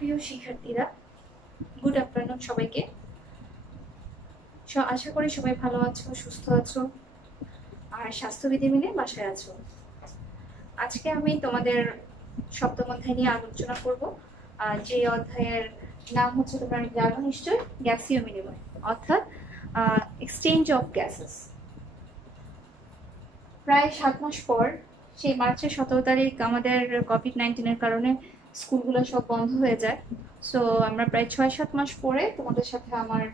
প্রিয় শিক্ষার্থীরা, good afternoon সবাইকে। আশা করি সবাই ভালো আছো, সুস্থ আছো আর স্বাস্থ্যবিধি মেনে বাসায় আছো। আজকে আমি তোমাদের সপ্তম অধ্যায় নিয়ে আলোচনা করব। যে অধ্যায়ের নাম হচ্ছে, তোমরা জানো নিশ্চয়, গ্যাসীয় বিনিময় অর্থাৎ এক্সচেঞ্জ অফ গ্যাসেস। প্রায় 7 মাস পর, সেই মার্চের 17 তারিখ আমাদের কোভিড-19 কারণে স্কুলগুলো সব বন্ধ হয়ে যায়। সো আমরা প্রায় 6-7 মাস পরে তোমাদের সাথে আমার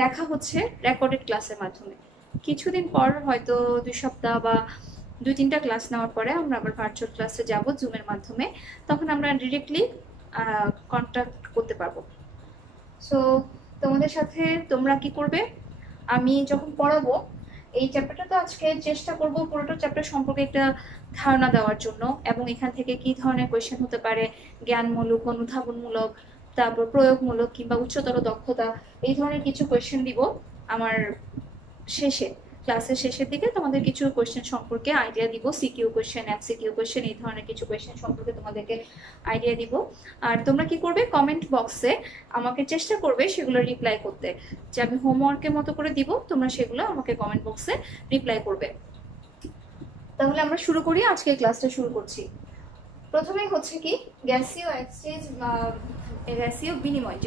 দেখা হচ্ছে রেকর্ডেড ক্লাসের মাধ্যমে। কিছুদিন পর, হয়তো 2 সপ্তাহ বা 2-3টা ক্লাস নেওয়ার পরে আমরা আবার ভার্চুয়াল ক্লাসে যাব জুমের মাধ্যমে। তখন আমরা ডিরেক্টলি কন্ট্যাক্ট করতে পারবো। সো তোমাদের সাথে তোমরা কি করবে, আমি যখন পড়াবো এই চ্যাপ্টারটা, তো আজকে চেষ্টা করব পুরোটা চ্যাপ্টার সম্পর্কে একটা ধারণা দেওয়ার জন্য, এবং এখান থেকে কি ধরনের কোয়েশ্চেন হতে পারে, জ্ঞানমূলক, অনুধাবনমূলক, তারপর প্রয়োগমূলক কিংবা উচ্চতর দক্ষতা, এই ধরনের কিছু কোয়েশ্চেন দিব আমার শেষে, ক্লাসের শেষের দিকে তোমাদের কিছু কোয়েশ্চেন সম্পর্কে আইডিয়া দিব। সিকিউ কোয়েশ্চেন, এমসিকিউ কোয়েশ্চেন, এই ধরনের কিছু কোয়েশ্চেন সম্পর্কে তোমাদেরকে আইডিয়া দিব। আর তোমরা কি করবে, কমেন্ট বক্সে আমাকে চেষ্টা করবে সেগুলো রিপ্লাই করতে। যে আমি হোমওয়ার্কের মতো করে দিব, তোমরা সেগুলো আমাকে কমেন্ট বক্সে রিপ্লাই করবে। তাহলে আমরা শুরু করি, আজকে ক্লাসটা শুরু করছি। প্রথমেই হচ্ছে কি, গ্যাসীয় এক্সচেঞ্জ, গ্যাসীয় বিনিময়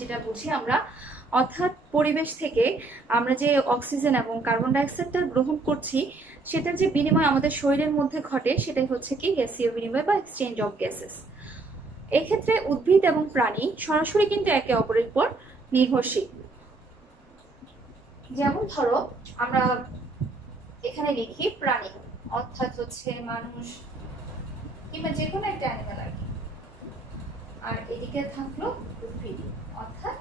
যেটা বুঝি আমরা, অর্থাৎ পরিবেশ থেকে আমরা যে অক্সিজেন এবং কার্বন ডাইঅক্সাইডটা গ্রহণ করছি, সেটার যে বিনিময় আমাদের শরীরের মধ্যে ঘটে, সেটাই হচ্ছে কি গ্যাসীয় বিনিময় বা এক্সচেঞ্জ অফ গ্যাসেস। এক্ষেত্রে উদ্ভিদ এবং প্রাণী সরাসরি কিন্তু একে অপরের উপর নির্ভরশীল। যেমন ধরো, আমরা এখানে লিখি প্রাণী, অর্থাৎ হচ্ছে মানুষ কিংবা যে কোনো একটা অ্যানিমাল আর কি। আর এদিকে থাকলো উদ্ভিদ, অর্থাৎ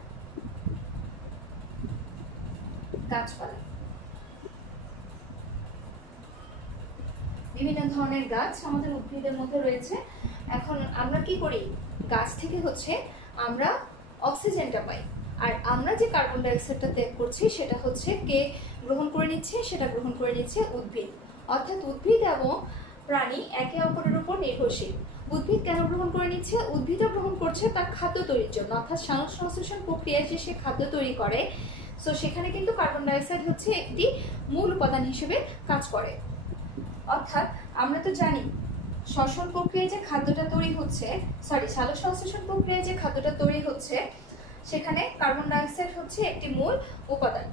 গাছপালা। বিভিন্ন ধরনের গাছ আমাদের উদ্ভিদের মধ্যে রয়েছে। এখন আমরা কি করি, গাছ থেকে হচ্ছে আমরা অক্সিজেনটা পাই, আর আমরা যে কার্বন ডাইঅক্সাইডটা ত্যাগ করছি সেটা হচ্ছে কে গ্রহণ করে নিচ্ছে, সেটা গ্রহণ করে নিচ্ছে উদ্ভিদ। অর্থাৎ উদ্ভিদ এবং প্রাণী একে অপরের উপর নির্ভরশীল। উদ্ভিদ কেন গ্রহণ করে নিচ্ছে, উদ্ভিদও গ্রহণ করছে তার খাদ্য তৈরির জন্য, অর্থাৎ সালোকসংশ্লেষণ প্রক্রিয়ায় যে সে খাদ্য তৈরি করে। সো সেখানে কিন্তু কার্বন ডাইঅক্সাইড হচ্ছে একটি মূল উপাদান হিসেবে কাজ করে। অর্থাৎ আমরা তো জানি, শ্বসন প্রক্রিয়ায় যে খাদ্যটা তৈরি হচ্ছে, সালোকসংশ্লেষণ প্রক্রিয়ায় যে খাদ্যটা তৈরি হচ্ছে, সেখানে কার্বন ডাইঅক্সাইড হচ্ছে একটি মূল উপাদান।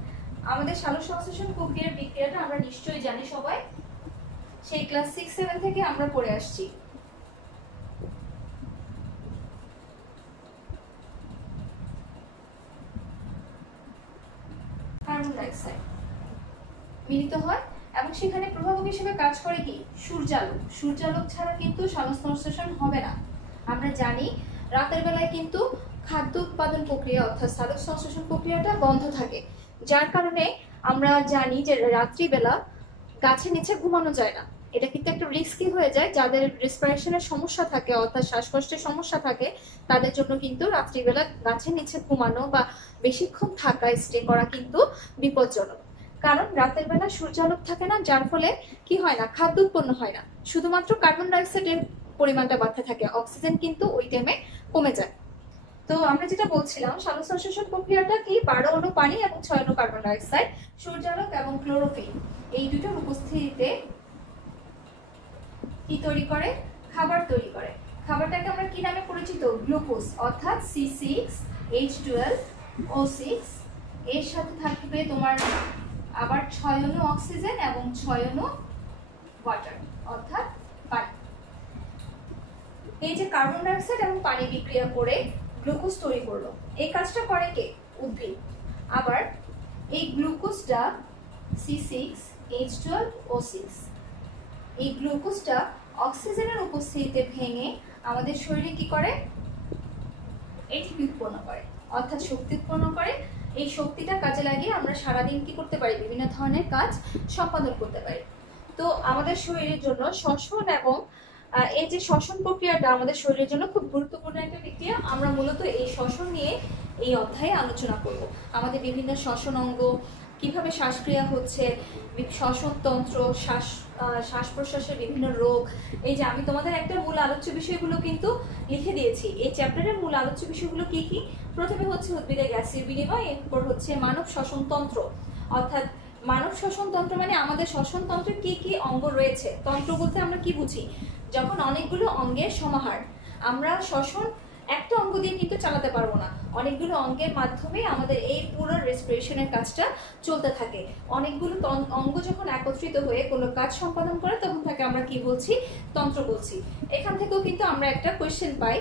আমাদের সালোকসংশ্লেষণ প্রক্রিয়ার বিক্রিয়াটা আমরা নিশ্চয়ই জানি সবাই, সেই ক্লাস 6-7 থেকে আমরা পড়ে আসছি। কার্বন ডাইঅক্সাইড মিলিত হয় এবং সেখানে প্রভাবক হিসেবে কাজ করে কি, সূর্যালোক। সূর্যালোক ছাড়া কিন্তু সালোকসংশ্লেষণ হবে না। আমরা জানি রাতের বেলায় কিন্তু খাদ্য উৎপাদন প্রক্রিয়া অর্থাৎ সালোকসংশ্লেষণ প্রক্রিয়াটা বন্ধ থাকে, যার কারণে আমরা জানি যে রাত্রিবেলা গাছের নিচে ঘুমানো যায় না। এটা কিন্তু একটা রিস্কি হয়ে যায়, যাদের রেসপিরেশনের সমস্যা থাকে অর্থাৎ শ্বাসকষ্টের সমস্যা থাকে, তাদের জন্য কিন্তু রাত্রিবেলা গাছের নিচে ঘুমানো বা বেশিক্ষণ থাকা, স্টে করা কিন্তু বিপজ্জনক। কারণ রাতের বেলা সূর্যালোক থাকে না, যার ফলে কি হয় না, খাদ্য উৎপন্ন হয় না, শুধুমাত্র কার্বন ডাইঅক্সাইডের পরিমাণটা বাড়তে থাকে, অক্সিজেন কিন্তু ওই টাইমে কমে যায়। তো আমরা যেটা বলছিলাম, সালোকসংশ্লেষণ প্রক্রিয়াটা কি, 12 অণু পানি এবং 6 অণু কার্বন ডাইঅক্সাইড, সূর্যালোক এবং ক্লোরোফিল, এই দুটোর উপস্থিতিতে কি তৈরি করে, খাবার তৈরি করে। খাবারটাকে আমরা কি নামে পরিচিত, গ্লুকোজ, অর্থাৎ C6H12O6। এর সাথে থাকবে তোমার আবার 6 অণু অক্সিজেন এবং 6 অণু ওয়াটার, অর্থাৎ পানি। এই যে কার্বন ডাইঅক্সাইড এবং পানি বিক্রিয়া করে গ্লুকোজ তৈরি করলো, এই কাজটা করে কে, উদ্ভিদ। আবার এই গ্লুকোজটা C6H12O6, এই গ্লুকোজটা অক্সিজেনের উপস্থিতিতে ভেঙে আমাদের শরীরে কি করে, এটিপি উৎপন্ন করে, অর্থাৎ শক্তি উৎপন্ন করে। এই শক্তিটা কাজে লাগিয়ে আমরা সারাদিন কি করতে পারি, বিভিন্ন ধরনের কাজ সম্পাদন করতে পারি। তো আমাদের শরীরের জন্য শ্বসন এবং এই যে শ্বসন প্রক্রিয়াটা আমাদের শরীরের জন্য খুব গুরুত্বপূর্ণ একটা বিক্রিয়া। আমরা মূলত এই শ্বসন নিয়ে এই অধ্যায়ে আলোচনা করব। আমাদের বিভিন্ন শ্বসন অঙ্গ, কিভাবে শ্বাসক্রিয়া হচ্ছে, শ্বসনতন্ত্র, শ্বাস শ্বাস প্রশ্বাসের বিভিন্ন রোগ। এই যে আমি তোমাদের একটা মূল আলোচ্য বিষয়গুলো কিন্তু লিখে দিয়েছি। এই চ্যাপ্টারের মূল আলোচ্য বিষয়গুলো কি কি? প্রথমে হচ্ছে উদ্ভিদের গ্যাসীয় বিনিময়, এরপর হচ্ছে মানব শ্বসন তন্ত্র। অর্থাৎ মানব শ্বসন তন্ত্র মানে আমাদের শ্বসন তন্ত্রের কি কি অঙ্গ রয়েছে। তন্ত্র বলতে আমরা কি বুঝি? যখন অনেকগুলো অঙ্গের সমাহার। আমরা শ্বসন একটা অঙ্গ দিয়ে কিন্তু চালাতে পারবো না, অনেকগুলো অঙ্গের মাধ্যমে আমাদের এই পুরো রেসপিরেশনের কাজটা চলতে থাকে। অনেকগুলো অঙ্গ যখন একত্রিত হয়ে কোনো কাজ সম্পাদন করে তখন তাকে আমরা কি বলছি? তন্ত্র বলছি। এখান থেকেও কিন্তু আমরা একটা কোয়েশ্চেন পাই,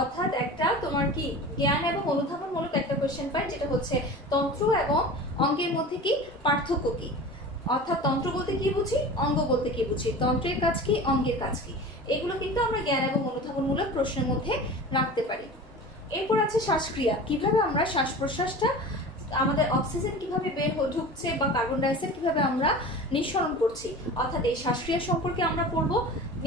অর্থাৎ একটা তোমার কি জ্ঞান এবং অনুধাবনমূলক একটা কোয়েশ্চেন পাই, যেটা হচ্ছে তন্ত্র এবং অঙ্গের মধ্যে কি পার্থক্য কি। অর্থাৎ তন্ত্র বলতে কি বুঝি, অঙ্গ বলতে কি বুঝি, তন্ত্রের কাজ কি, অঙ্গের কাজ কি। এগুলো কিন্তু আমরা জ্ঞান এবং অনুধাবনমূলক প্রশ্নের মধ্যে রাখতে পারি। এরপর আছে শ্বাসক্রিয়া, কিভাবে আমরা শ্বাস প্রশ্বাসটা আমাদের অক্সিজেন কিভাবে বের ঢুকছে বা কার্বন ডাইঅক্সাইড কিভাবে আমরা নিঃসরণ করছি, অর্থাৎ এই শ্বাসক্রিয়া সম্পর্কে আমরা পড়বো।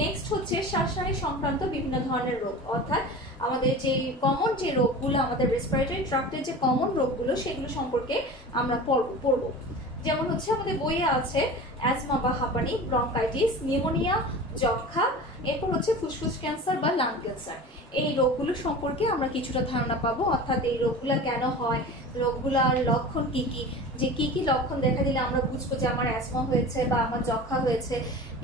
নেক্সট হচ্ছে শ্বাসনালী সংক্রান্ত বিভিন্ন ধরনের রোগ, অর্থাৎ আমাদের যে কমন যে রোগগুলো, আমাদের রেসপিরেটরি ট্র্যাক্টের যে কমন রোগগুলো সেগুলো সম্পর্কে আমরা পড়বো। যেমন হচ্ছে আমাদের বইয়ে আছে অ্যাজমা বা হাঁপানি, ব্রঙ্কাইটিস, নিউমোনিয়া, যক্ষা, এরপর হচ্ছে ফুসফুস ক্যান্সার বা লাং ক্যান্সার। এই রোগগুলো সম্পর্কে আমরা কিছুটা ধারণা পাবো, অর্থাৎ এই রোগগুলো কেন হয়, রোগগুলার লক্ষণ কি কি, যে কি কি লক্ষণ দেখা দিলে আমরা বুঝবো যে আমার অ্যাজমা হয়েছে বা আমার যক্ষা হয়েছে।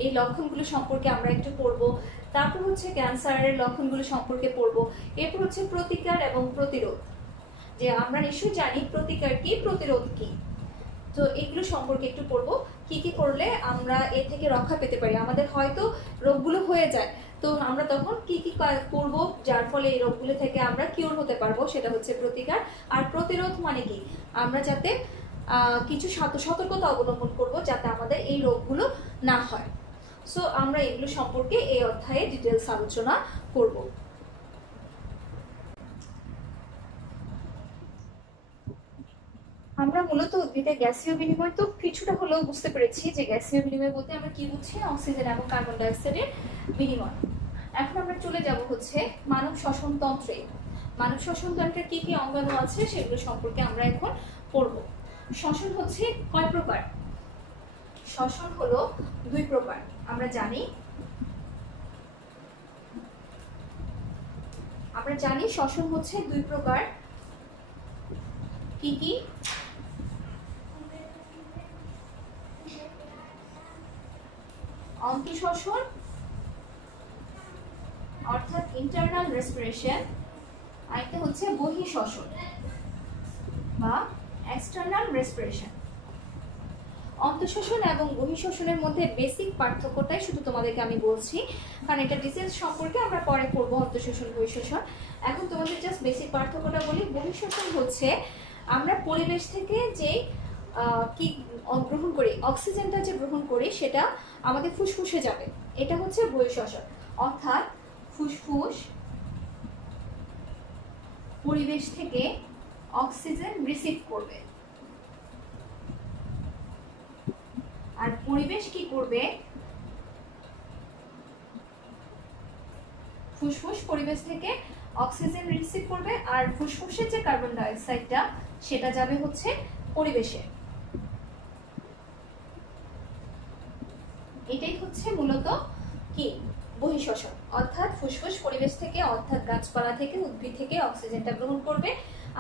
এই লক্ষণগুলো সম্পর্কে আমরা একটু পড়বো। তারপর হচ্ছে ক্যান্সারের লক্ষণগুলো সম্পর্কে পড়বো। এরপর হচ্ছে প্রতিকার এবং প্রতিরোধ, যে আমরা নিশ্চয়ই জানি প্রতিকার কি, প্রতিরোধ কি। তো এগুলো সম্পর্কে একটু পড়বো, কি কি করলে আমরা এ থেকে রক্ষা পেতে পারি। আমাদের হয়তো রোগগুলো হয়ে যায়, তো আমরা তখন কি কি করবো যার ফলে এই রোগগুলো থেকে আমরা কিওর হতে পারবো, সেটা হচ্ছে প্রতিকার। আর প্রতিরোধ মানে কি, আমরা যাতে কিছু সতর্কতা অবলম্বন করব যাতে আমাদের এই রোগগুলো না হয়। সো আমরা এগুলো সম্পর্কে এই অধ্যায়ে ডিটেলস আলোচনা করব। আমরা মূলত উদ্ভিদের গ্যাসীয় বিনিময় তো কিছুটা হলেও বুঝতে পেরেছি, যে গ্যাসীয় বিনিময় বলতে আমরা কি বুঝছি, অক্সিজেন এবং কার্বন ডাইঅক্সাইডের বিনিময়। এখন আমরা চলে যাব হচ্ছে মানব শ্বসন তন্ত্রে। মানব শ্বসন তন্ত্রের কি কি অঙ্গাণু আছে সেগুলো সম্পর্কে আমরা এখন পড়ব। শ্বসন হচ্ছে কয় প্রকার? শ্বসন হলো দুই প্রকার, আমরা জানি শ্বসন হচ্ছে দুই প্রকার। কি কি? অন্তঃশ্বসন অর্থাৎ ইন্টারনাল রেসপিরেশন, আরেকটা হচ্ছে বহিঃশ্বসন বা এক্সটার্নাল রেসপিরেশন। অন্তঃশ্বসন এবং বহিঃশ্বসনের মধ্যে বেসিক পার্থক্যটাই শুধু তোমাদেরকে আমি বলছি, কারণ এটা ডিটেইলস সম্পর্কে আমরা পরে পড়বো, অন্তঃশ্বসন বহিঃশ্বসন। এখন তোমাদের জাস্ট বেসিক পার্থক্যটা বলি। বহিঃশ্বসন হচ্ছে আমরা পরিবেশ থেকে যে কি গ্রহণ করি, অক্সিজেনটা যে গ্রহণ করি সেটা আমাদের ফুসফুসে যাবে, এটা হচ্ছে বহিঃশ্বসন। অর্থাৎ ফুসফুস পরিবেশ থেকে অক্সিজেন রিসিভ করবে, আর পরিবেশ কি করবে, ফুসফুস পরিবেশ থেকে অক্সিজেন রিসিভ করবে, আর ফুসফুসের যে কার্বন ডাইঅক্সাইডটা সেটা যাবে হচ্ছে পরিবেশে। এটাই হচ্ছে মূলত কি বহিঃশ্বসন। অর্থাৎ ফুসফুস পরিবেশ থেকে, অর্থাৎ গাছপালা থেকে, উদ্ভিদ থেকে অক্সিজেনটা গ্রহণ করবে,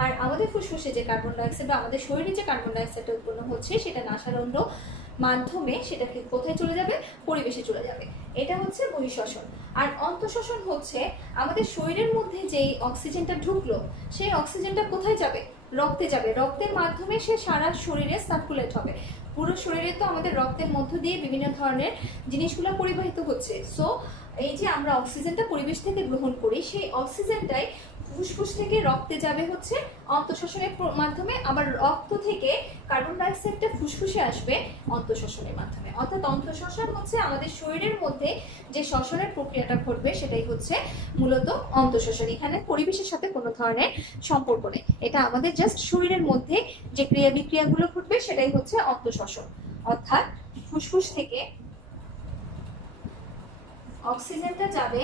আর আমাদের ফুসফুসে যে কার্বন ডাইঅক্সাইড বা আমাদের শরীরে যে কার্বন ডাইঅক্সাইডটা উৎপন্ন হচ্ছে সেটা নাসারন্ধ্র মাধ্যমে সেটাকে কোথায় চলে যাবে, পরিবেশে চলে যাবে। এটা হচ্ছে বহিঃশ্বসন। আর অন্তঃশ্বসন হচ্ছে আমাদের শরীরের মধ্যে যেই অক্সিজেনটা ঢুকলো সেই অক্সিজেনটা কোথায় যাবে, রক্তে যাবে, রক্তের মাধ্যমে সে সারা শরীরে সার্কুলেট হবে। পুরো শরীরে তো আমাদের রক্তের মধ্য দিয়ে বিভিন্ন ধরনের জিনিসগুলো পরিবাহিত হচ্ছে। সো এই যে আমরা অক্সিজেনটা পরিবেশ থেকে গ্রহণ করি, সেই অক্সিজেনটাই ফুসফুস থেকে রক্তে যাবে হচ্ছে অন্তঃশ্বসনের মাধ্যমে, আবার রক্ত থেকে কার্বন ডাইঅক্সাইডটা ফুসফুসে আসবে অন্তঃশ্বসনের মাধ্যমে। অর্থাৎ অন্তঃশ্বসন হচ্ছে আমাদের শরীরের মধ্যে যে শ্বসনের প্রক্রিয়াটা ঘটবে সেটাই হচ্ছে মূলত অন্তঃশ্বসন। এখানে পরিবেশের সাথে কোনো ধরনের সম্পর্ক নেই, এটা আমাদের জাস্ট শরীরের মধ্যে যে ক্রিয়া বিক্রিয়াগুলো ঘটবে সেটাই হচ্ছে অন্তঃশ্বসন। অর্থাৎ ফুসফুস থেকে অক্সিজেনটা যাবে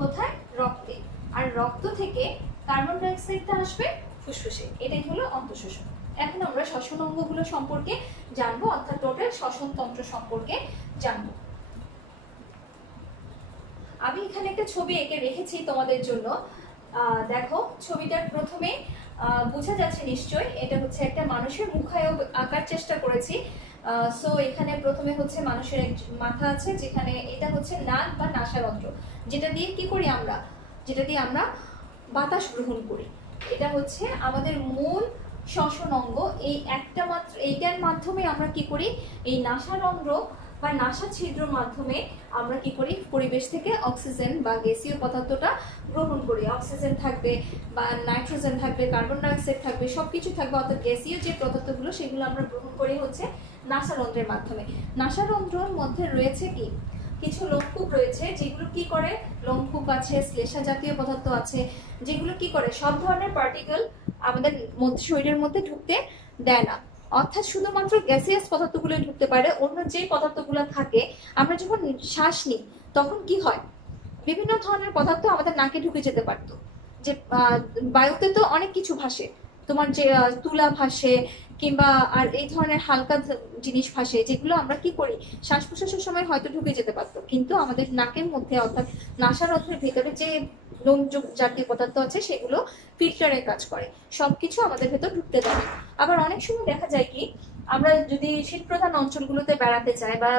কোথায়, রক্তে, আর রক্ত থেকে কার্বন ডাইঅক্সাইডটা আসবে ফুসফুসে, এটাই হলো অন্তঃশ্বসন। এখন আমরা শ্বসন অঙ্গগুলো সম্পর্কে জানবো, অর্থাৎ টোটাল শ্বসন তন্ত্র সম্পর্কে জানবো। আমি এখানে একটা ছবি এঁকে রেখেছি তোমাদের জন্য। দেখো ছবিটার প্রথমে বোঝা যাচ্ছে নিশ্চয়ই এটা হচ্ছে একটা মানুষের মুখায়ব আঁকার চেষ্টা করেছি। সো এখানে প্রথমে হচ্ছে মানুষের এক মাথা আছে, যেখানে এটা হচ্ছে নাক বা নাসারন্ধ্র, যেটা দিয়ে কি করি আমরা, যেটা দিয়ে আমরা বাতাস গ্রহণ করি। এটা হচ্ছে আমাদের মূল শ্বসন অঙ্গ। এই একটা মাত্র এইটার মাধ্যমে আমরা কি করি, এই নাসারন্ধ্র বা নাসা ছিদ্রর মাধ্যমে আমরা কি করি, পরিবেশ থেকে অক্সিজেন বা গ্যাসীয় পদার্থটা গ্রহণ করি। অক্সিজেন থাকবে বা নাইট্রোজেন থাকবে, কার্বন ডাইঅক্সাইড থাকবে, সবকিছু থাকবে, অর্থাৎ গ্যাসীয় যে পদার্থগুলো সেগুলো আমরা গ্রহণ করি হচ্ছে নাসারন্ধ্রের মাধ্যমে। নাসারন্ধ্রের মধ্যে রয়েছে কি, কিছু লোমকূপ রয়েছে, যেগুলো কি করে, লোমকূপ আছে, শ্লেষ্মা জাতীয় পদার্থ আছে, যেগুলো কি করে সব ধরনের পার্টিকেল আমাদের শরীরের মধ্যে ঢুকতে দেয় না। অর্থাৎ শুধুমাত্র গ্যাসিয়াস পদার্থগুলো ঢুকতে পারে, অন্য যে পদার্থগুলো থাকে আমরা যখন শ্বাস নিই তখন কি হয়, বিভিন্ন ধরনের পদার্থ আমাদের নাকে ঢুকে যেতে পারতো। যে বায়ুতে তো অনেক কিছু ভাসে, তোমার যে তুলা ভাসে কিংবা আর এই ধরনের হালকা জিনিস ভাসে, যেগুলো আমরা কি করি শ্বাস প্রশ্বাসের সময় হয়তো ঢুকে যেতে পারতো, কিন্তু আমাদের নাকের মধ্যে অর্থাৎ নাসারন্ধ্রের ভেতরে যে লোম জাতীয় পদার্থ আছে সেগুলো ফিল্টারের কাজ করে, সবকিছু আমাদের ভেতর ঢুকতে দেয়। আবার অনেক সময় দেখা যায় কি, আমরা যদি শীত প্রধান অঞ্চলগুলোতে বেড়াতে যাই বা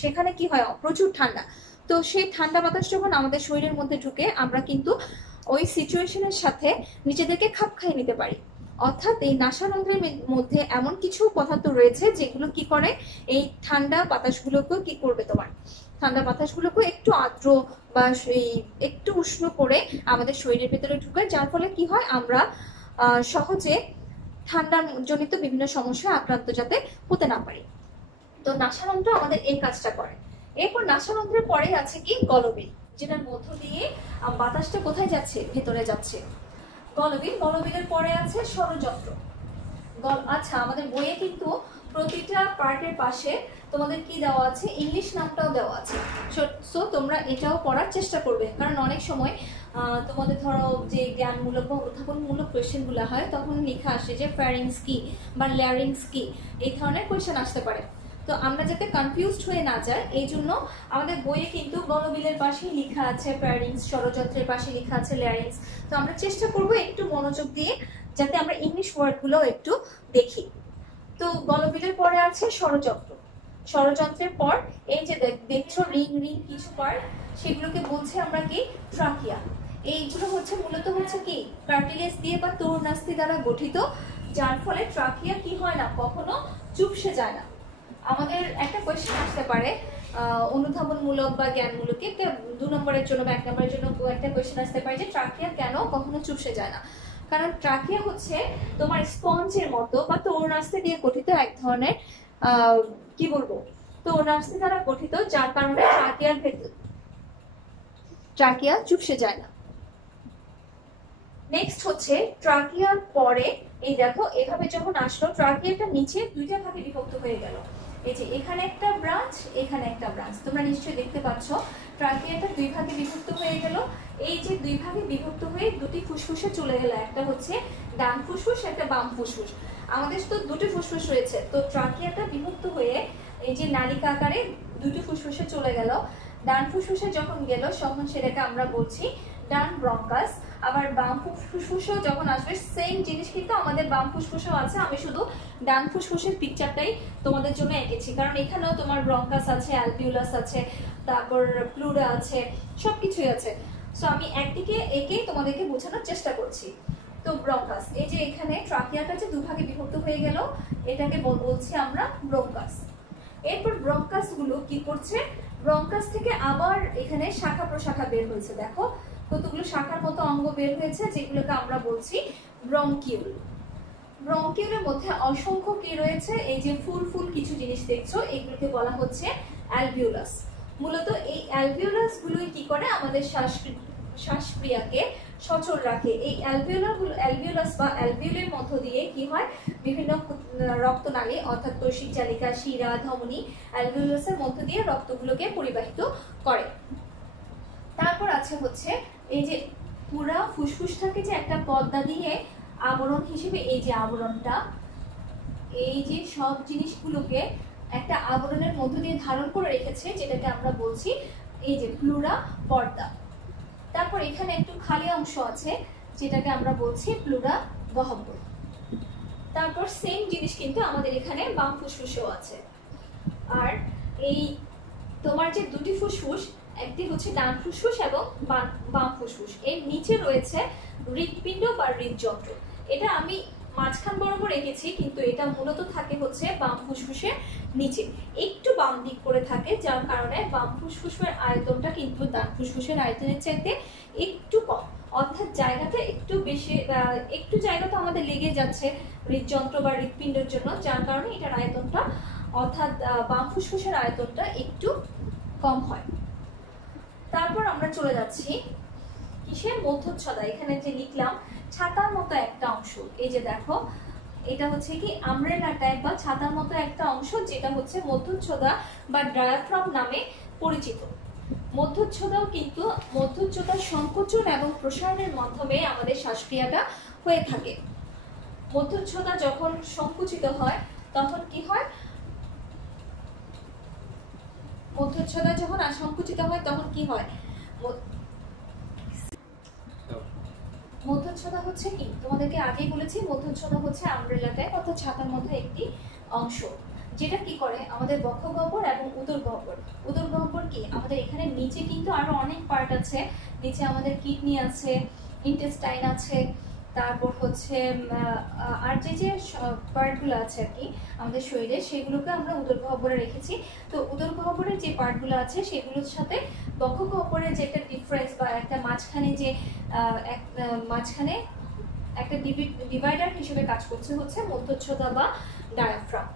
সেখানে কি হয় প্রচুর ঠান্ডা, তো সেই ঠান্ডা বাতাস যখন আমাদের শরীরের মধ্যে ঢুকে আমরা কিন্তু ওই সিচুয়েশনের সাথে নিজেদেরকে খাপ খাইয়ে নিতে পারি। অর্থাৎ এই নাসারন্ধ্রের মধ্যে এমন কিছু পদার্থ রয়েছে যেগুলো কি করে, এই ঠান্ডা বাতাসগুলোকেও কি করবে, তোমার ঠান্ডা বাতাসগুলোকে একটু আর্দ্র বা একটু উষ্ণ করে আমাদের শরীরের ভিতরে ঢুকায়, যার ফলে কি হয় আমরা সহজে ঠান্ডা জনিত বিভিন্ন সমস্যায় আক্রান্ত যাতে হতে না পারি। তো নাসারন্ধ্র আমাদের এই কাজটা করে। এরপর নাসারন্ধ্রের পরে আছে কি গলবিল, যেটার মধ্য দিয়ে বাতাসটা কোথায় যাচ্ছে, ভেতরে যাচ্ছে, গলবিল। গলবিলের পরে আছে ষড়যন্ত্র। আচ্ছা, আমাদের বইয়ে কিন্তু প্রতিটা পার্টের পাশে তোমাদের কি দেওয়া আছে, ইংলিশ নামটাও দেওয়া আছে। সো তোমরা এটাও পড়ার চেষ্টা করবে, কারণ অনেক সময় তোমাদের ধরো যে জ্ঞানমূলক বা উদ্ভাবনমূলক কোয়েশ্চেনগুলো হয় তখন লেখা আসে যে ফ্যারিংস কি বা ল্যারিংস কি, এই ধরনের কোয়েশ্চেন আসতে পারে। তো আমরা যাতে কনফিউজড হয়ে না যাই এই জন্য আমাদের বইয়ে কিন্তু গলবিলের পাশেই লেখা আছে ফ্যারিংস, ষড়যন্ত্রের পাশে লেখা আছে ল্যারিংস। তো আমরা চেষ্টা করব একটু মনোযোগ দিয়ে যাতে আমরা ইংলিশ ওয়ার্ডগুলো একটু দেখি। তো গলবিলের পরে আছে ষড়যন্ত্র। ষড়যন্ত্রের পর এই যে দেখছো রিং রিং কিছু পার্ট, সেগুলোকে বলছে আমরা কি ট্রাকিয়া। এইগুলো হচ্ছে মূলত হচ্ছে কি কার্টিলেজ দিয়ে বা তরুণাস্থি দ্বারা গঠিত, যার ফলে ট্রাকিয়া কি হয় না, কখনো চুপসে যায় না। আমাদের একটা কোয়েশ্চেন আসতে পারে অনুধাবনমূলক বা জ্ঞানমূলক, একটা 2 নম্বরের জন্য বা 1 নম্বরের জন্য একটা কোয়েশ্চেন আসতে পারে যে ট্রাকিয়া কেন কখনো চুপসে যায় না। কারণ ট্রাকিয়া হচ্ছে তোমার স্পঞ্জের মতো বা তরুণাস্থি দিয়ে গঠিত এক ধরনের কি বলবো, তরুণাস্থি দ্বারা গঠিত, যার কারণে ট্রাকিয়া চুপসে যায় না। নেক্সট হচ্ছে ট্রাকিয়ার পরে এই দেখো এভাবে যখন আসলো, ট্রাকিয়াটা নিচে দুইটা ভাগে বিভক্ত হয়ে গেল। এই যে এখানে একটা ব্রাঞ্চ, এখানে একটা ব্রাঞ্চ, তোমরা নিশ্চয়ই দেখতে পাচ্ছ ট্রাকিয়াটা 2 ভাগে বিভক্ত হয়ে গেল। এই যে 2 ভাগে বিভক্ত হয়ে দুটি ফুসফুসে চলে গেল, একটা হচ্ছে ডান ফুসফুস, একটা বাম ফুসফুস। আমাদের তো দুটি ফুসফুস রয়েছে, তো ট্রাকিয়াটা বিভক্ত হয়ে এই যে নালিকা আকারে দুটি ফুসফুসে চলে গেল। ডান ফুসফুসে যখন গেল তখন সেটাকে আমরা বলছি ডান ব্রঙ্কাস। আবার বাম ফুসফুসেও যখন আসবে সেম জিনিস, কিন্তু আমাদের বাম ফুসফুসেও আছে, আমি শুধু ডান ফুসফুসের পিকচারটাই তোমাদের জন্য এঁকেছি, কারণ এখানেও তোমার ব্রঙ্কাস আছে, অ্যালভিউলাস আছে, তারপর প্লুরা আছে, সবকিছুই আছে। সো আমি একদিকে এঁকে তোমাদেরকে বোঝানোর চেষ্টা করছি। তো ব্রঙ্কাস, এই যে এখানে ট্রাকিয়াটা যে 2 ভাগে বিভক্ত হয়ে গেল, এটাকে বলছি আমরা ব্রঙ্কাস। এরপর ব্রঙ্কাস গুলো কি করছে, ব্রঙ্কাস থেকে আবার এখানে শাখা প্রশাখা বের হয়েছে। দেখো কতগুলো শাখার মতো অঙ্গ বের হয়েছে, যেগুলোকে আমরা বলছি ব্রঙ্কিউল। ব্রঙ্কিউলের মধ্যে অসংখ্য কি রয়েছে, এই যে ফুল ফুল কিছু জিনিস দেখছো, এগুলোকে বলা হচ্ছে অ্যালভিউলাস। মূলত এই অ্যালভিউলাস গুলোই কি করে, আমাদের শ্বাসক্রিয়াকে সচল রাখে। এই অ্যালভিউলাস বা অ্যালভিউলের মধ্য দিয়ে কি হয়, বিভিন্ন রক্তনালী অর্থাৎ কৈশিক জালিকা, শিরা, ধমনী অ্যালভিউলাসের মধ্য দিয়ে রক্তগুলোকে পরিবাহিত করে। তারপর আছে হচ্ছে এই যে পুরা ফুসফুসটাকে যে একটা পর্দা দিয়ে আবরণ হিসেবে, এই যে আবরণটা, এই যে সব জিনিসগুলোকে একটা আবরণের মধ্য দিয়ে ধারণ করে রেখেছে, যেটাকে আমরা বলছি এই যে প্লুরা পর্দা। তারপর এখানে একটু খালি অংশ আছে যেটাকে আমরা বলছি প্লুরা গহ্বর। তারপর সেম জিনিস কিন্তু আমাদের এখানে বাম ফুসফুসেও আছে। আর এই তোমার যে দুটি ফুসফুস, একটি হচ্ছে ডান ফুসফুস এবং বাম ফুসফুস, এর নিচে রয়েছে হৃৎপিণ্ড বা হৃদযন্ত্র। এটা আমি মাঝখান বরাবর রেখেছি, কিন্তু এটা মূলত থাকে হচ্ছে বাম ফুসফুসের নিচে, একটু বাম দিক করে থাকে, যার কারণে বাম ফুসফুসের আয়তনটা কিন্তু ডান ফুসফুসের আয়তনের চাইতে একটু কম। অর্থাৎ জায়গাটা একটু বেশি, একটু জায়গা তো আমাদের লেগে যাচ্ছে হৃদযন্ত্র বা হৃৎপিণ্ডের জন্য, যার কারণে এটার আয়তনটা অর্থাৎ বাম ফুসফুসের আয়তনটা একটু কম হয়। তারপর আমরা চলে যাচ্ছি কিসের মধ্যচ্ছদা। এখানে যে লিখলাম ছাতার মতো একটা অংশ, এই যে দেখো এটা হচ্ছে কি আমব্রেলা টাইপ বা ছাতার মতো একটা অংশ, যেটা হচ্ছে মধ্যচ্ছদা বা ডায়াফ্রাম নামে পরিচিত। মধ্যচ্ছদাও কিন্তু মধ্যচ্ছদার সংকোচন এবং প্রসারণের মাধ্যমে আমাদের শ্বাসক্রিয়াটা হয়ে থাকে। মধ্যচ্ছদা যখন সংকুচিত হয় তখন কি হয়, মধ্যচ্ছদা যখন সংকুচিত হয় তখন কি হয়, মধ্যচ্ছদা হচ্ছে কি তোমাদেরকে আগেই বলেছি, মধ্যচ্ছদা হচ্ছে আমব্রেলা টাইপ অর্থাৎ ছাতার মধ্যে একটি অংশ, যেটা কি করে আমাদের বক্ষ গহ্বর এবং উদর গহ্বর। উদর গহ্বর কি আমাদের এখানে নিচে কিন্তু আরো অনেক পার্ট আছে, নিচে আমাদের কিডনি আছে, ইন্টেস্টাইন আছে, তারপর হচ্ছে আর যে যে পার্টগুলো আছে আর কি আমাদের শরীরে, সেগুলোকে আমরা উদর গহ্বরে রেখেছি। তো উদর গহ্বরের যে পার্টগুলো আছে সেগুলোর সাথে বক্ষ গহ্বরের যে একটা ডিফারেন্স বা একটা মাঝখানে যে মাঝখানে একটা ডিভাইডার হিসেবে কাজ করছে হচ্ছে মধ্যচ্ছদা বা ডায়াফ্রাম।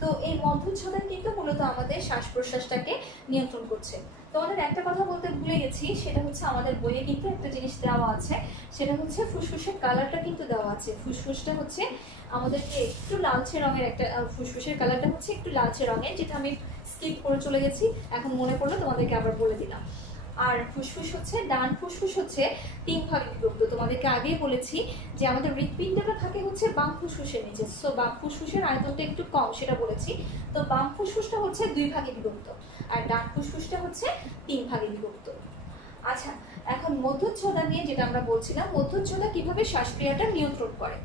তো এই মধ্যচ্ছদা কিন্তু মূলত আমাদের শ্বাস প্রশ্বাসটাকে নিয়ন্ত্রণ করছে। তোমাদের একটা কথা বলতে ভুলে গেছি, সেটা হচ্ছে আমাদের বইয়ে কিন্তু একটা জিনিস দেওয়া আছে, সেটা হচ্ছে ফুসফুসের কালারটা কিন্তু দেওয়া আছে। ফুসফুসটা হচ্ছে আমাদেরকে একটু লালচে রঙের, একটা ফুসফুসের কালারটা হচ্ছে একটু লালচে রঙের, যেটা আমি স্কিপ করে চলে গেছি, এখন মনে পড়লো তোমাদেরকে আবার বলে দিলাম। আর ফুসফুস হচ্ছে, ডান ফুসফুস হচ্ছে 3 ভাগে বিভক্ত। তোমাদেরকে আগেই বলেছি যে আমাদের হৃৎপিণ্ডটা থাকে হচ্ছে বাম ফুসফুসের নিচে, সো বাম ফুসফুসের আয়তনটা একটু কম সেটা বলেছি। তো বাম ফুসফুসটা হচ্ছে 2 ভাগে বিভক্ত আর ডান ফুসফুসটা হচ্ছে 3 ভাগে বিভক্ত। আচ্ছা, এখন মধ্যচ্ছদা নিয়ে যেটা আমরা বলছিলাম, মধ্যচ্ছদা কিভাবে শ্বাসক্রিয়াটা নিয়ন্ত্রণ করে।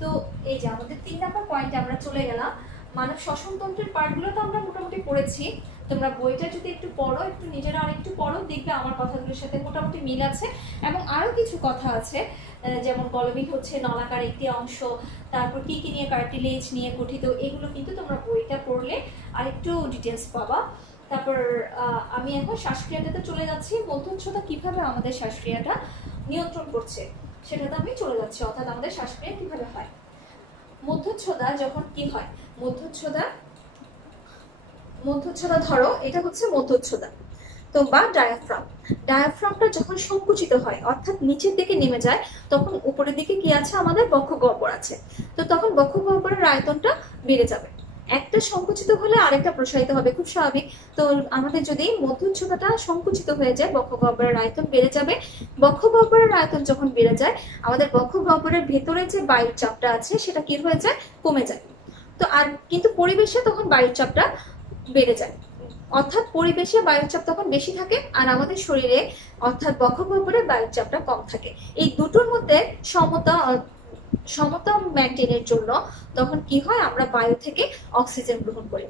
তো এই যে আমাদের 3 নম্বর পয়েন্টে আমরা চলে গেলাম। মানব শ্বসনতন্ত্রের পার্টগুলো তো আমরা মোটামুটি পড়েছি। তোমরা বইটা যদি একটু পড়ো, একটু নিজেরা আরেকটু পড়ো, দেখবে আমার কথাগুলোর সাথে মোটামুটি মিল আছে। এবং আরো কিছু কথা আছে, যেমন গলবিল হচ্ছে নলাকার একটি অংশ, তারপর কি কি নিয়ে, কার্টিলেজ নিয়ে গঠিত, এগুলো কিন্তু তোমরা বইটা পড়লে আরেকটু ডিটেলস পাবা। তারপর আমি এখন শ্বাসক্রিয়াটাতে চলে যাচ্ছি, মধ্যচ্ছদা কিভাবে আমাদের শ্বাসক্রিয়াটা নিয়ন্ত্রণ করছে সেটাতে আমি চলে যাচ্ছি, অর্থাৎ আমাদের শ্বাসক্রিয়া কিভাবে হয়। মধ্যচ্ছদা যখন কি হয়, মধ্যচ্ছদা ধরো এটা হচ্ছে মধ্যচ্ছদা, তো বা ডায়াফ্রামটা যখন সংকুচিত হয় অর্থাৎ নিচের দিকে নেমে যায়, তখন উপরের দিকে কি আছে, আমাদের বক্ষ গহ্বর আছে। তো তখন বক্ষ গহ্বরের আয়তনটা বেড়ে যাবে, একটা সংকুচিত হলে আরেকটা প্রসারিত হবে, খুব স্বাভাবিক। তো আমাদের যদি মধ্যচ্ছদাটা সংকুচিত হয়ে যায়, বক্ষ গহ্বরের আয়তন বেড়ে যাবে। বক্ষ গহ্বরের আয়তন যখন বেড়ে যায়, আমাদের বক্ষ গহ্বরের ভেতরে যে বায়ুর চাপটা আছে সেটা কি হয়ে যায়, কমে যায়। তো আর কিন্তু পরিবেশে তখন বায়ুর চাপটা বেড়ে যায়, অর্থাৎ পরিবেশে বায়ুর চাপ তখন বেশি থাকে আর আমাদের শরীরে অর্থাৎ বক্ষ গহ্বরে বায়ুর চাপটা কম থাকে। এই দুটোর মধ্যে সমতা মেনটেনের জন্য তখন কি হয়, আমরা বায়ু থেকে অক্সিজেন গ্রহণ করি।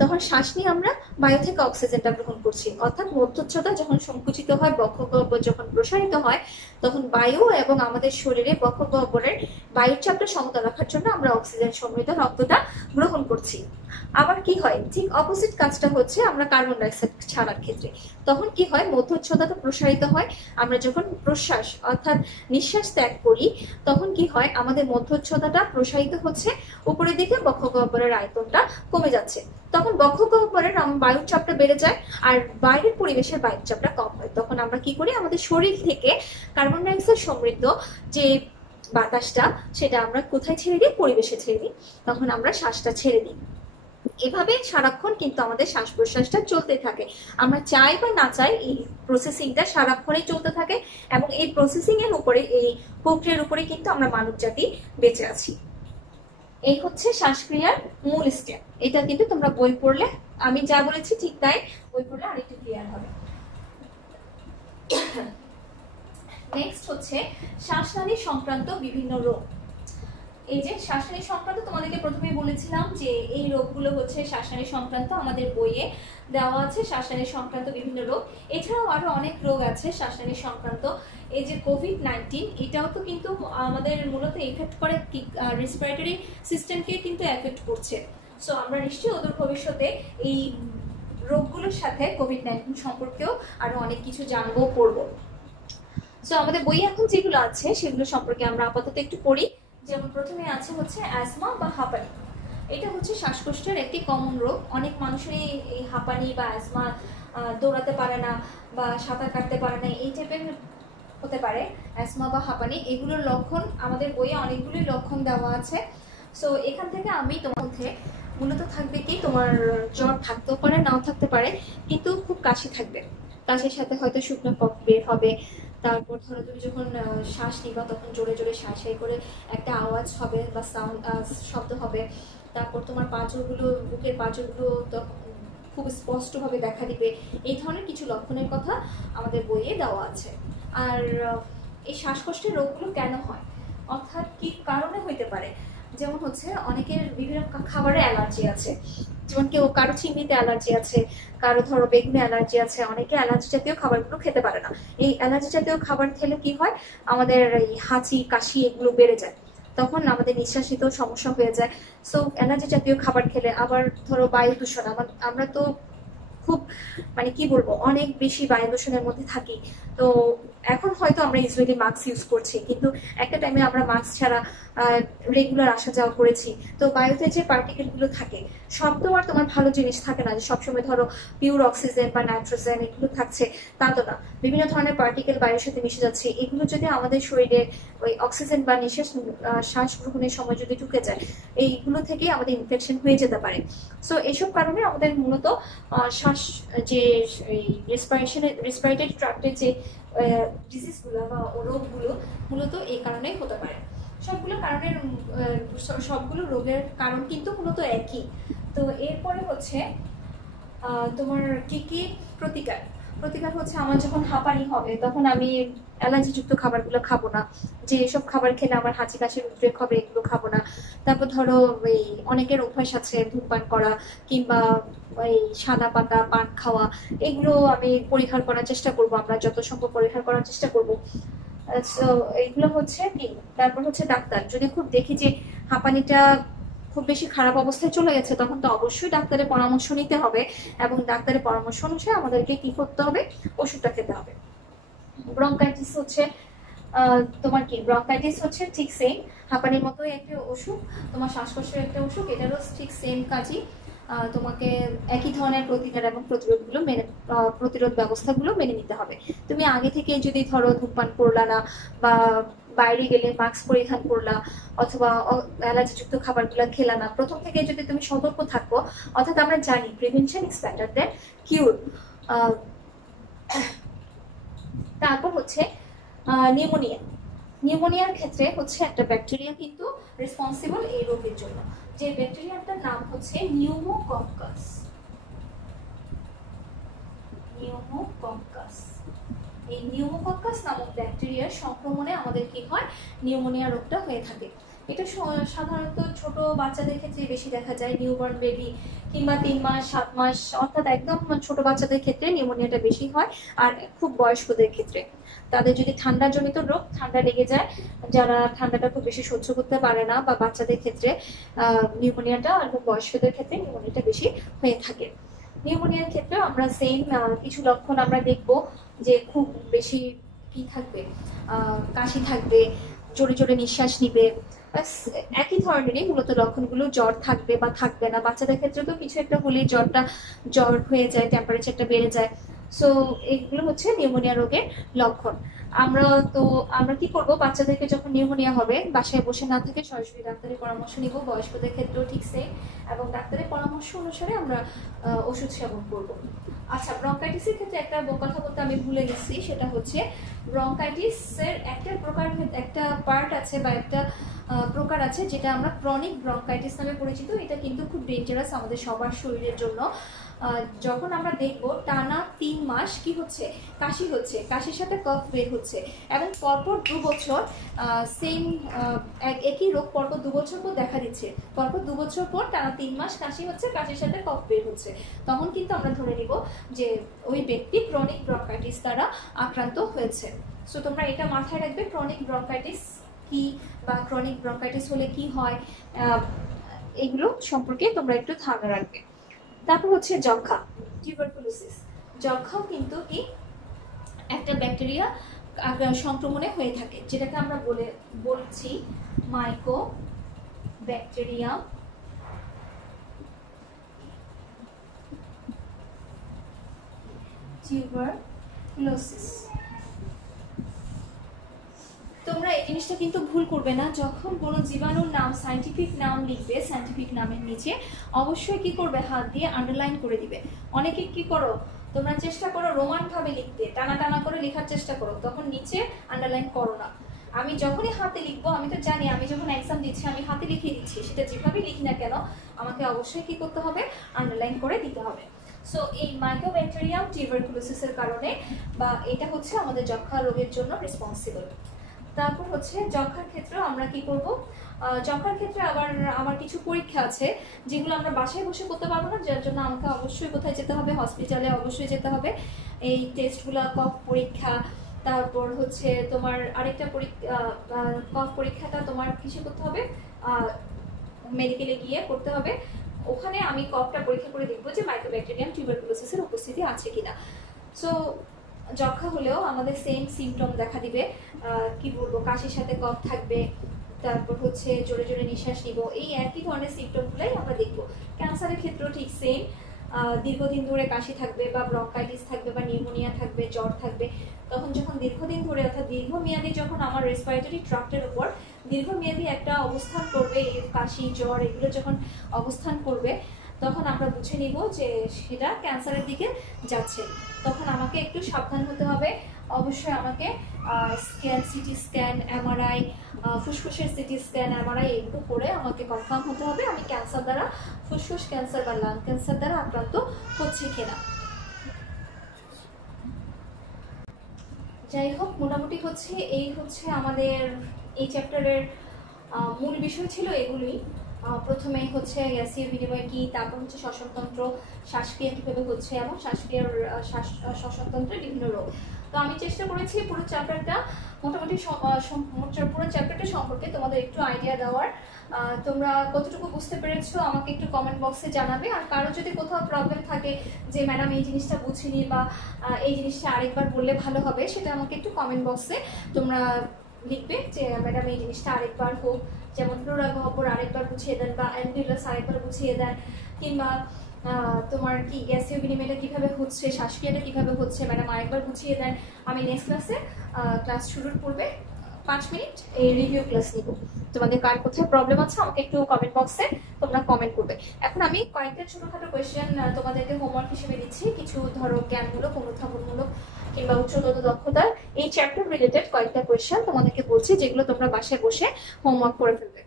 তখন শ্বাস নিয়ে আমরা বায়ু থেকে অক্সিজেনটা গ্রহণ করছি, অর্থাৎ মধ্যচ্ছদা যখন সংকুচিত হয়, বক্ষ গহ্বর যখন প্রসারিত হয়, তখন বায়ু এবং আমাদের শরীরে বক্ষ গহ্বরের বায়ুর চাপটা সমতা রাখার জন্য আমরা অক্সিজেন সমৃদ্ধ রক্তটা গ্রহণ করছি। আবার কি হয়, ঠিক অপোজিট কাজটা হচ্ছে আমরা কার্বন ডাইঅক্সাইড ছাড়ার ক্ষেত্রে। তখন কি হয়, মধ্যচ্ছদাটা প্রসারিত হয়, আমরা যখন প্রশ্বাস অর্থাৎ নিঃশ্বাস ত্যাগ করি, তখন কি হয়, আমাদের মধ্যচ্ছদাটা প্রসারিত হচ্ছে, উপরের দিকে বক্ষ গহ্বরের আয়তনটা কমে যাচ্ছে। তখন বক্ষ গহ্বরের বায়ুর চাপটা বেড়ে যায় আর বাইরের পরিবেশের বায়ুর চাপটা কম হয়। তখন আমরা কি করি, আমাদের শরীর থেকে কার্বন ডাইঅক্সাইড সমৃদ্ধ যে বাতাসটা সেটা আমরা কোথায় ছেড়ে দিই, পরিবেশে ছেড়ে দিই। তখন আমরা শ্বাসটা ছেড়ে দিই। এভাবে সারাক্ষণ কিন্তু আমাদের শ্বাস প্রশ্বাসটা চলতে থাকে, আমরা চাই বা না চাই এই প্রসেসিংটা সারাক্ষণই চলতে থাকে। এবং এই প্রসেসিং এর উপরে, এই প্রক্রিয়ার উপরে কিন্তু আমরা মানব জাতি বেঁচে আছি। এই হচ্ছে শ্বাসক্রিয়ার মূল স্টেপ। এটা কিন্তু তোমরা বই পড়লে, আমি যা বলেছি ঠিক তাই, বই পড়লে আরেকটু ক্লিয়ার হবে। নেক্সট হচ্ছে শ্বাসনালী সংক্রান্ত বিভিন্ন রোগ। এই যে শ্বাসনালী সংক্রান্ত, তোমাদেরকে প্রথমেই বলেছিলাম যে এই রোগগুলো হচ্ছে শ্বাসনালী সংক্রান্ত, আমাদের বইয়ে দেওয়া আছে শ্বাসনালী সংক্রান্ত বিভিন্ন রোগ। এছাড়াও আরো অনেক রোগ আছে শ্বাসনালী সংক্রান্ত। এই যে কোভিড-19, এটাও তো কিন্তু আমাদের মূলত এফেক্ট করে রেসপিরেটরি সিস্টেমকে কিন্তু এফেক্ট করছে। সো আমরা নিশ্চয়ই অদূর ভবিষ্যতে এই রোগগুলোর সাথে কোভিড-19 সম্পর্কেও আরো অনেক কিছু জানবো, পড়বো। সো আমাদের বইয়ে এখন যেগুলো আছে সেগুলো সম্পর্কে আমরা আপাতত একটু পড়ি। যেমন প্রথমে আছে হচ্ছে অ্যাজমা বা হাঁপানি। এটা হচ্ছে শ্বাসকষ্টের একটি কমন রোগ। অনেক মানুষেরই এই হাঁপানি বা অ্যাজমা, দৌড়াতে পারে না বা সাঁতার কাটতে পারে না, এই টাইপের হতে পারে অ্যাজমা বা হাঁপানি। এগুলোর লক্ষণ আমাদের বইয়ে অনেকগুলি লক্ষণ দেওয়া আছে। সো এখান থেকে আমি তোমার মধ্যে মূলত থাকবে কি, তোমার জ্বর থাকতেও পারে, নাও থাকতে পারে, কিন্তু খুব কাশি থাকবে, কাশির সাথে হয়তো শুকনো কফ বের হবে। তারপর ধরো তুমি যখন শ্বাস নিবা তখন জোরে জোরে শ্বাস করে একটা আওয়াজ হবে বা সাউন্ড, শব্দ হবে। তারপর তোমার পাঁজরগুলো, বুকের পাঁজরগুলো তখন খুব স্পষ্টভাবে দেখা দিবে। এই ধরনের কিছু লক্ষণের কথা আমাদের বইয়ে দেওয়া আছে। আর এই শ্বাসকষ্টের রোগগুলো কেন হয়, অর্থাৎ কি কারণে হইতে পারে, যেমন হচ্ছে অনেকের বিভিন্ন খাবারে অ্যালার্জি আছে, যেমন কেউ কারো চিংড়িতে অ্যালার্জি আছে, কারো ধরো বেগুনে অ্যালার্জি আছে। অনেকে অ্যালার্জি জাতীয় খাবারগুলো খেতে পারে না। এই অ্যালার্জি জাতীয় খাবার খেলে কি হয়, আমাদের এই হাঁচি কাশি এগুলো বেড়ে যায়, তখন আমাদের নিঃশ্বাস নিতেও সমস্যা হয়ে যায়। সো অ্যালার্জি জাতীয় খাবার খেলে, আবার ধরো বায়ু দূষণ, আমরা তো খুব মানে কি বলবো, অনেক বেশি বায়ু দূষণের মধ্যে থাকি। তো এখন হয়তো আমরা ইউজুয়ালি মাস্ক ইউজ করছি, কিন্তু একটা টাইমে আমরা মাস্ক ছাড়া রেগুলার আসা যাওয়া করেছি। তো বায়ুতে যে পার্টিকেল গুলো থাকে, সব তো আর তোমার ভালো জিনিস থাকে না যে সবসময় ধরো পিওর অক্সিজেন বা নাইট্রোজেন এগুলো থাকছে, তা তো না। বিভিন্ন ধরনের পার্টিকেল বায়ুর সাথে মিশে যাচ্ছে। এগুলো যদি আমাদের শরীরে ওই অক্সিজেন বা শ্বাস গ্রহণের সময় যদি ঢুকে যায়, এইগুলো থেকেই আমাদের ইনফেকশন হয়ে যেতে পারে। সো এইসব কারণে আমাদের মূলত শ্বাস যে রেসপিরেটরি ট্র্যাক্টের যে ডিজিজগুলো বা রোগগুলো মূলত এই কারণেই হতে পারে। সবগুলো রোগের কারণ কিন্তু মূলত একই। তো এরপরে হচ্ছে তোমার কি কি প্রতিকার। প্রতিকার হচ্ছে, আমার যখন হাঁপানি হবে তখন আমি অ্যালার্জিযুক্ত খাবারগুলো খাবো না, যে এসব খাবার খেলে আমার হাঁচি কাশির উদ্রেক হবে এগুলো খাবো না। তারপর ধরো এই অনেকের অভ্যাস আছে ধূমপান করা কিংবা এই সাদা পাতা পান খাওয়া, এগুলো আমি পরিহার করার চেষ্টা করব, আমরা যত সম্ভব পরিহার করার চেষ্টা করব। সো এগুলো হচ্ছে কি। তারপর হচ্ছে ডাক্তার, যদি খুব দেখি যে হাঁপানিটা খুব বেশি খারাপ অবস্থায় চলে গেছে, তখন তো অবশ্যই ডাক্তারের পরামর্শ নিতে হবে, এবং ডাক্তারের পরামর্শ অনুসারে আমাদেরকে কি করতে হবে, ওষুধটা খেতে হবে। ব্রঙ্কাইটিস হচ্ছে তোমার কি, ব্রঙ্কাইটিস হচ্ছে ঠিক সেম হাঁপানির মতোই একটা অসুখ, তোমার শ্বাসকষ্টের একটা অসুখ, এটারও ঠিক সেম কাজই। তোমাকে একই ধরনের প্রতিকার এবং প্রতিরোধ ব্যবস্থাগুলো মেনে নিতে হবে। তুমি আগে থেকে যদি ধরো ধূমপান করলা না, বা বাইরে গেলে মাস্ক পরিধান করলা, অথবা অ্যালার্জিযুক্ত খাবারগুলো খেলা না, প্রথম থেকে যদি তুমি সতর্ক থাকো, অর্থাৎ আমরা জানি প্রিভেনশন ইজ বেটার দ্যান কিউর। তারপর হচ্ছে নিউমোনিয়া। নিউমোনিয়ার ক্ষেত্রে হচ্ছে একটা ব্যাকটেরিয়া কিন্তু রেসপন্সিবল এই রোগের জন্য, যে ব্যাকটেরিয়াটার নাম হচ্ছে নিউমোকক্কাস। এই নিউমোকক্কাস নামক ব্যাকটেরিয়ার সংক্রমণে আমাদের কি হয়, নিউমোনিয়া রোগটা হয়ে থাকে। এটা সাধারণত ছোট বাচ্চাদের ক্ষেত্রে বেশি দেখা যায়, নিউবর্ন বেবি কিংবা 3 মাস 7 মাস, অর্থাৎ একদম ছোট বাচ্চাদের ক্ষেত্রে নিউমোনিয়াটা বেশি হয়। আর খুব বয়স্কদের ক্ষেত্রে, তাদের যদি ঠান্ডা জনিত রোগ, ঠান্ডা লেগে যায়, যারা ঠান্ডাটা খুব বেশি সহ্য করতে পারে না, বা বাচ্চাদের ক্ষেত্রে নিউমোনিয়াটা, আর বয়স্কদের ক্ষেত্রে নিউমোনিয়াটা বেশি হয়ে থাকে। নিউমোনিয়ার ক্ষেত্রে আমরা সেম কিছু লক্ষণ আমরা দেখব, যে খুব বেশি কি থাকবে, কাশি থাকবে, জোরে জোরে নিঃশ্বাস নিবে, একই ধরনেরই মূলত লক্ষণগুলো। জ্বর থাকবে বা থাকবে না, বাচ্চাদের ক্ষেত্রে তো কিছু একটা হলেই জ্বর হয়ে যায়, টেম্পারেচারটা বেড়ে যায়। সো এগুলো হচ্ছে নিউমোনিয়া রোগের লক্ষণ। আমরা কি করব, বাচ্চাদেরকে যখন নিউমোনিয়া হবে বাসায় বসে না থেকে সরাসরি ডাক্তারের পরামর্শ নিব। বয়স্কদের ক্ষেত্রেও ঠিক সেম, এবং ডাক্তারের পরামর্শ অনুসারে আমরা ওষুধ সেবন করব। আচ্ছা, ব্রঙ্কাইটিসের ক্ষেত্রে একটা কথা বলতে আমি ভুলে গেছি, সেটা হচ্ছে ব্রঙ্কাইটিসের একটা পার্ট আছে বা একটা প্রকার আছে যেটা আমরা ক্রনিক ব্রঙ্কাইটিস নামে পরিচিত। এটা কিন্তু খুব ডেঞ্জারাস আমাদের সবার শরীরের জন্য। যখন আমরা দেখব টানা 3 মাস কি হচ্ছে, কাশি হচ্ছে, কাশির সাথে কফ বের হচ্ছে, এবং পরপর 2 বছর সেম একই রোগ পরপর 2 বছর পর দেখা দিচ্ছে, পরপর 2 বছর পর টানা 3 মাস কাশি হচ্ছে, কাশির সাথে কফ বের হচ্ছে, তখন কিন্তু আমরা ধরে নিব যে ওই ব্যক্তি ক্রনিক ব্রঙ্কাইটিস দ্বারা আক্রান্ত হয়েছে। সো তোমরা এটা মাথায় রাখবে, ক্রনিক ব্রঙ্কাইটিস কি বা ক্রনিক ব্রঙ্কাইটিস হলে কি হয়, এগুলো সম্পর্কে তোমরা একটু ধারণা রাখবে। তারপর হচ্ছে যক্ষা, টিউবারকুলোসিস। যক্ষাও কিন্তু কি একটা ব্যাকটেরিয়া সংক্রমণে হয়ে থাকে, যেটাকে আমরা বলছি মাইকো ব্যাকটেরিয়াম টিউবারকুলোসিস। তোমরা এই জিনিসটা কিন্তু ভুল করবে না, যখন কোনো জীবাণুর নাম সায়েন্টিফিক নাম লিখবে, সায়েন্টিফিক নামের নিচে অবশ্যই কি করবে, হাত দিয়ে আন্ডারলাইন করে দিবে। অনেকে কি করো, তোমরা চেষ্টা করো রোমান ভাবে লিখতে, টানা টানা করে লেখার চেষ্টা করো, তখন নিচে আন্ডারলাইন করো না। আমি যখনই হাতে লিখবো, আমি তো জানি আমি যখন এক্সাম দিচ্ছি আমি হাতে লিখে দিচ্ছি, সেটা যেভাবে লিখি না কেন আমাকে অবশ্যই কি করতে হবে, আন্ডারলাইন করে দিতে হবে। সো এই মাইকোব্যাকটেরিয়াম টিউবারকুলোসিসের কারণে বা এটা হচ্ছে আমাদের যক্ষা রোগের জন্য রেসপন্সিবল। তারপর হচ্ছে যক্ষার ক্ষেত্রে আমরা কি করব, যক্ষার ক্ষেত্রে আবার আমার কিছু পরীক্ষা আছে যেগুলো আমরা বাসায় বসে করতে পারবো না, যার জন্য আমাকে অবশ্যই কোথায় যেতে হবে, হসপিটালে অবশ্যই যেতে হবে। এই টেস্টগুলো কফ পরীক্ষা, তারপর হচ্ছে তোমার আরেকটা কফ পরীক্ষাটা তোমার কিসে করতে হবে, মেডিকেলে গিয়ে করতে হবে। ওখানে আমি কফটা পরীক্ষা করে দেখবো যে মাইকোব্যাকটেরিয়াম টিউবারকুলোসিসের উপস্থিতি আছে কিনা। সো যক্ষা হলেও আমাদের সেম সিমটম দেখা দিবে, কি বলবো, কাশির সাথে কফ থাকবে, তারপর হচ্ছে জোরে জোরে নিঃশ্বাস নিব, এই একই ধরনের সিমটমগুলোই আমরা দেখবো। ক্যান্সারের ক্ষেত্রেও ঠিক সেম, দীর্ঘদিন ধরে কাশি থাকবে বা ব্রঙ্কাইটিস থাকবে বা নিউমোনিয়া থাকবে, জ্বর থাকবে। তখন যখন দীর্ঘদিন ধরে অর্থাৎ দীর্ঘমেয়াদী যখন আমার রেসপিরেটরি ট্র্যাক্টের উপর দীর্ঘমেয়াদী একটা অবস্থান করবে, কাশি জ্বর এগুলো যখন অবস্থান করবে, তখন আমরা বুঝে নিব যে সেটা ক্যান্সারের দিকে যাচ্ছে। তখন আমাকে একটু সাবধান হতে হবে। অবশ্যই আমাকে স্ক্যান, সিটি স্ক্যান, এমআরআই, ফুসফুসের সিটি স্ক্যান, এমআরআই এগুলো করে আমাকে কনফার্ম হতে হবে আমি ক্যান্সার দ্বারা, ফুসফুস ক্যান্সার বা লাং ক্যান্সার দ্বারা আক্রান্ত হচ্ছে কিনা। যাই হোক, মোটামুটি হচ্ছে এই হচ্ছে আমাদের এই চ্যাপ্টারের মূল বিষয় ছিল এগুলোই। প্রথমে হচ্ছে গ্যাসীয় বিনিময় কি, তারপর হচ্ছে শ্বসনতন্ত্র, শ্বাসক্রিয়া কীভাবে হচ্ছে, এবং শ্বাসক্রিয়ার শ্বসনতন্ত্রের বিভিন্ন রোগ। তো আমি চেষ্টা করেছি পুরো চ্যাপ্টারটা মোটামুটি পুরো চ্যাপ্টারটা সম্পর্কে তোমাদের একটু আইডিয়া দেওয়ার। তোমরা কতটুকু বুঝতে পেরেছো আমাকে একটু কমেন্ট বক্সে জানাবে। আর কারো যদি কোথাও প্রবলেম থাকে যে ম্যাডাম এই জিনিসটা বুঝিনি বা এই জিনিসটা আরেকবার বললে ভালো হবে, সেটা আমাকে একটু কমেন্ট বক্সে তোমরা লিখবে যে ম্যাডাম এই জিনিসটা আরেকবার হোক, যেমন প্লুরাগহ্বর আরেকবার বুঝিয়ে দেন বা অ্যালভিউলাস আরেকবার বুঝিয়ে দেন, কিংবা তোমার কি গ্যাসীয় বিনিময়টা কিভাবে হচ্ছে, শ্বাসক্রিয়াটা কিভাবে হচ্ছে ম্যাডাম আরেকবার বুঝিয়ে দেন। আমি নেক্সট ক্লাসে ক্লাস শুরুর পূর্বে 5 মিনিট এই রিভিউ ক্লাস নিব। তোমাদের কার কোথায় প্রবলেম আছে আমাকে একটু কমেন্ট বক্সে তোমরা কমেন্ট করবে। এখন আমি কয়েকটা ছোটখাটো কোয়েশ্চেন তোমাদেরকে হোমওয়ার্ক হিসেবে দিচ্ছি, কিছু ধরো জ্ঞানমূলক, অনুধাবনমূলক কিংবা উচ্চতর দক্ষতার এই চ্যাপ্টার রিলেটেড কয়েকটা কোয়েশ্চেন তোমাদেরকে বলছি, যেগুলো তোমরা বাসায় বসে হোমওয়ার্ক করে ফেলবে।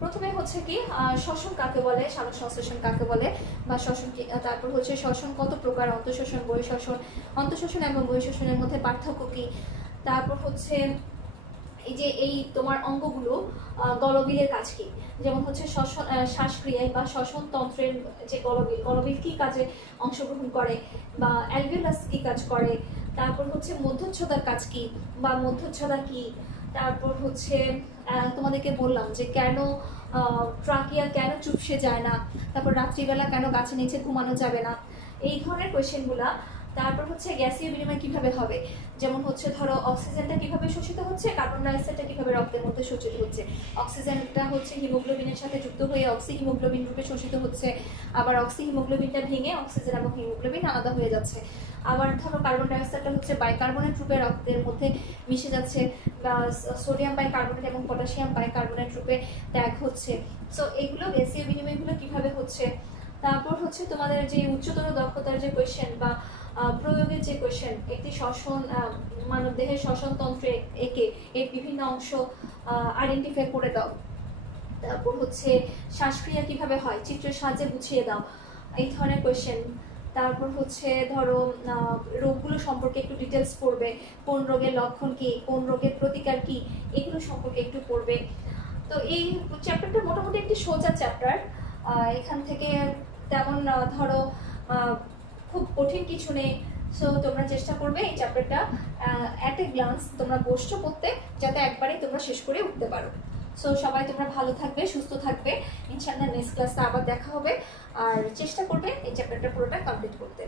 প্রথমে হচ্ছে কি, শ্বসন কাকে বলে, সালোক সংশ্লেষণ কাকে বলে, বা শ্বসন কি, তারপর হচ্ছে শ্বসন কত প্রকার, অন্তঃশ্বসন, বহিঃশ্বসন, অন্তঃশ্বসন এবং বহিঃশ্বসনের মধ্যে পার্থক্য কি, তারপর হচ্ছে এই যে এই তোমার অঙ্গগুলো গলবিলের কাজ কি, যেমন হচ্ছে শ্বাসক্রিয়ায় বা শ্বসন তন্ত্রের যে গলবিল কি কাজে অংশগ্রহণ করে, বা অ্যালভিউলাস কি কাজ করে, তারপর হচ্ছে মধ্যচ্ছদার কাজ কি বা মধ্যচ্ছদা কি, তারপর হচ্ছে তোমাদেরকে বললাম যে কেন ট্রাকিয়া কেন চুপসে যায় না, তারপর রাত্রিবেলা কেন গাছের নিচে ঘুমানো যাবে না, এই ধরনের কোয়েশ্চেনগুলা। তারপর হচ্ছে গ্যাসীয় বিনিময় কিভাবে হবে, যেমন হচ্ছে ধরো অক্সিজেনটা কিভাবে শোষিত হচ্ছে, কার্বন ডাইঅক্সাইডটা কিভাবে রক্তের মধ্যে শোষিত হচ্ছে, অক্সিজেনটা হচ্ছে হিমোগ্লোবিনের সাথে যুক্ত হয়ে অক্সি হিমোগ্লোবিন রূপে শোষিত হচ্ছে, আবার অক্সি হিমোগ্লোবিনটা ভেঙে অক্সিজেন এবং হিমোগ্লোবিন আলাদা হয়ে যাচ্ছে। আবার ধরো কার্বন ডাইঅক্সাইডটা হচ্ছে বাইকার্বনেট রূপে রক্তের মধ্যে মিশে যাচ্ছে, বা সোডিয়াম বাইকার্বনেট এবং পটাশিয়াম বাইকার্বনেট রূপে ত্যাগ হচ্ছে। সো এগুলো গ্যাসীয় বিনিময়গুলো কিভাবে হচ্ছে। তারপর হচ্ছে তোমাদের যে উচ্চতর দক্ষতার যে কোয়েশ্চেন বা প্রয়োগের যে কোয়েশ্চেন, একটি শ্বসন মানব দেহের শ্বসন তন্ত্রে একে এর বিভিন্ন অংশ আইডেন্টিফাই করে দাও। তারপর হচ্ছে শ্বাসক্রিয়া কিভাবে হয় চিত্রের সাহায্যে বুঝিয়ে দাও, এই ধরনের কোয়েশ্চেন। তারপর হচ্ছে ধরো রোগগুলো সম্পর্কে একটু ডিটেলস পড়বে, কোন রোগের লক্ষণ কি, কোন রোগের প্রতিকার কি, এগুলো সম্পর্কে একটু পড়বে। তো এই চ্যাপ্টারটা মোটামুটি একটি সোজা চ্যাপ্টার, এখান থেকে তেমন ধরো খুব কঠিন কিছু নেই। সো তোমরা চেষ্টা করবে এই চ্যাপ্টারটা অ্যাট এ গ্লান্স তোমরা বসছো পড়তে, যাতে একবারে তোমরা শেষ করে উঠতে পারো। সো সবাই তোমরা ভালো থাকবে, সুস্থ থাকবে, ইনশাআল্লাহ নেক্সট ক্লাসে আবার দেখা হবে। আর চেষ্টা করবে এই চ্যাপ্টারটা পুরোটা কমপ্লিট করতে।